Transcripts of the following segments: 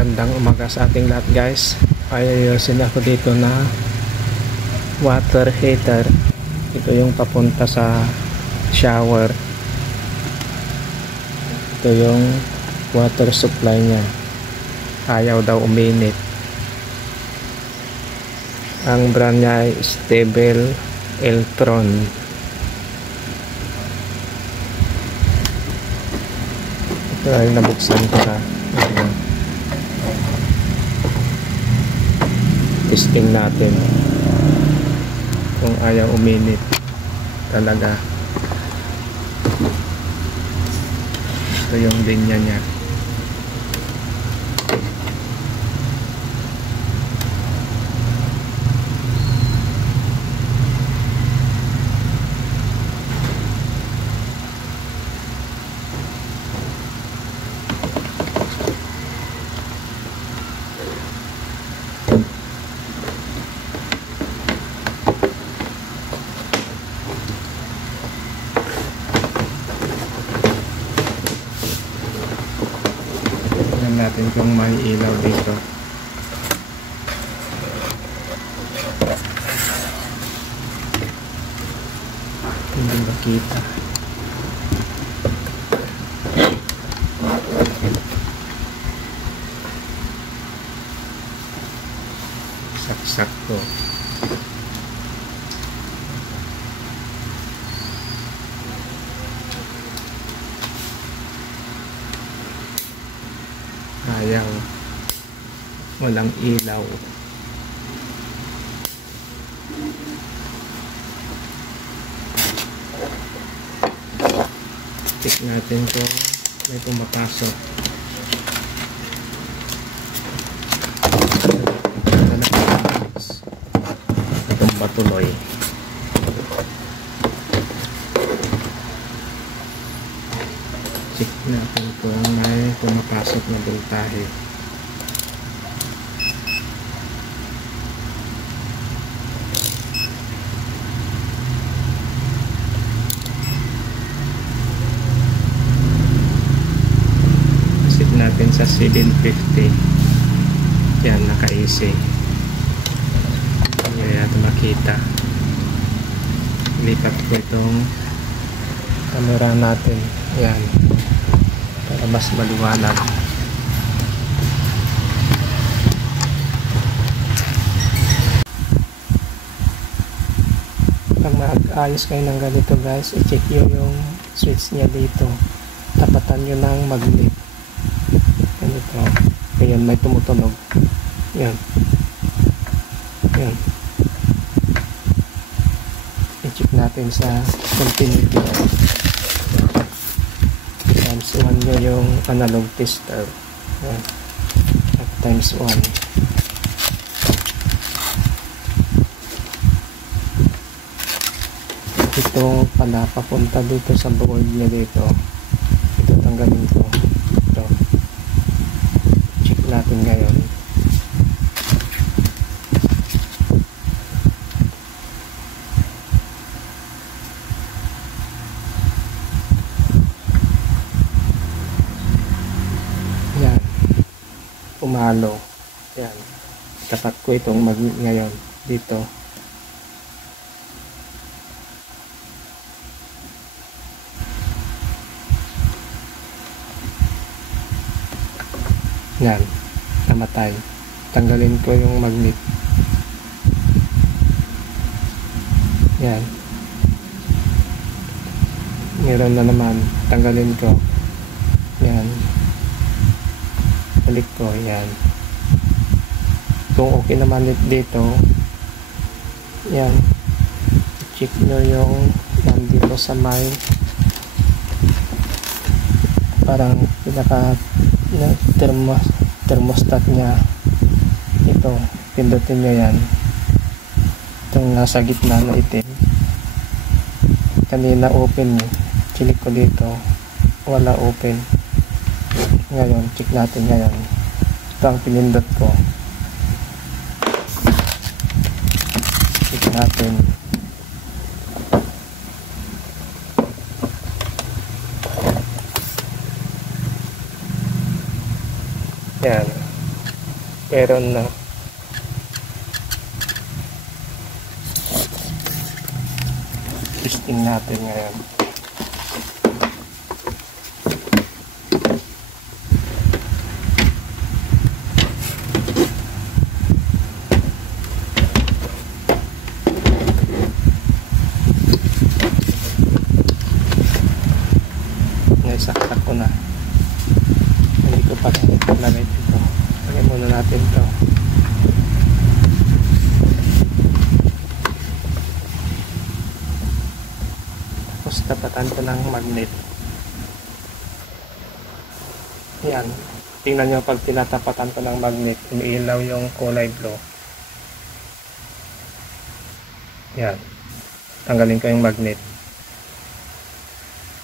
Magandang umaga sa ating lahat guys. Ayusin ako dito na water heater. Ito yung papunta sa shower. Ito yung water supply nya. Ayaw daw uminit. Ang brand nya ay Stable Eltron. Ito ay nabuksan ko na. Testing natin kung ayaw uminit talaga. Ito yung linya nya. Natin kung may ilaw dito. Hindi makita. Saksak ko. Ayaw, walang ilaw. Check natin kung may pumapasok. Itong patuloy. Check natin kung may pumapasok na voltahe. Set natin sa 750. Yan, naka-AC. Hindi natin makita. Lipat ko itong camera natin. Yan, para mas maliwanag. Pag mag-ayos kayo ng ganito guys, i-check nyo yung switch nya dito. Tapatan nyo ng magnet. Ganito. Ayan, may tumutunog. Yan. Yan. I-check natin sa continuity. Times 1 nyo yung analog tester. Yan. At times 1. Ito pala papunta dito sa board nya dito. Ito tanggalin ko. Ito. Check natin ngayon. Pumalo. Yan. Tapat ko itong magnet ngayon dito. Yan. Namatay. Tanggalin ko yung magnet. Yan. Meron na naman. Tanggalin ko. Yan. Balik ko, yan. Kung okay naman dito, yan, check nyo yung yan dito sa may parang pinaka thermostat nya. Ito, pindutin nyo yan. Itong nasa gitna na itim. Kanina open, click ko dito, wala open. Ngayon, check natin ngayon. Ito ang pinindot ko. Check natin. Yan. Meron na. Testing natin ngayon. Naisaksak ko na. Hindi ko pa lagay dito. Lagay muna natin to. Tapos tapatan ko ng magnet. Yan. Tingnan nyo pag tinatapatan ko ng magnet, umiilaw yung kulay blue. Yan. Tanggalin ko yung magnet.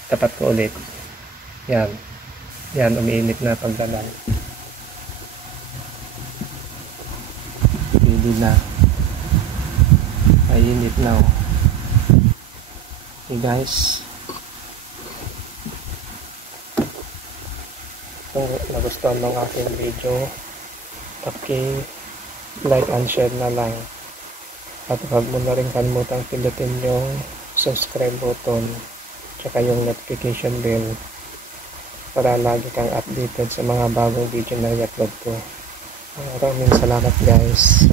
Tapat ko ulit. Yan. Yan, umiinit na pagdaman. Hindi na. Mainit na. Oh. Okay guys. Kung nagustuhan ng aking video, like and share na lang. At huwag mo na rin kalimutang pindutin yung subscribe button tsaka yung notification bell para lagi kang updated sa mga bagong video na i-upload ko. Maraming salamat guys.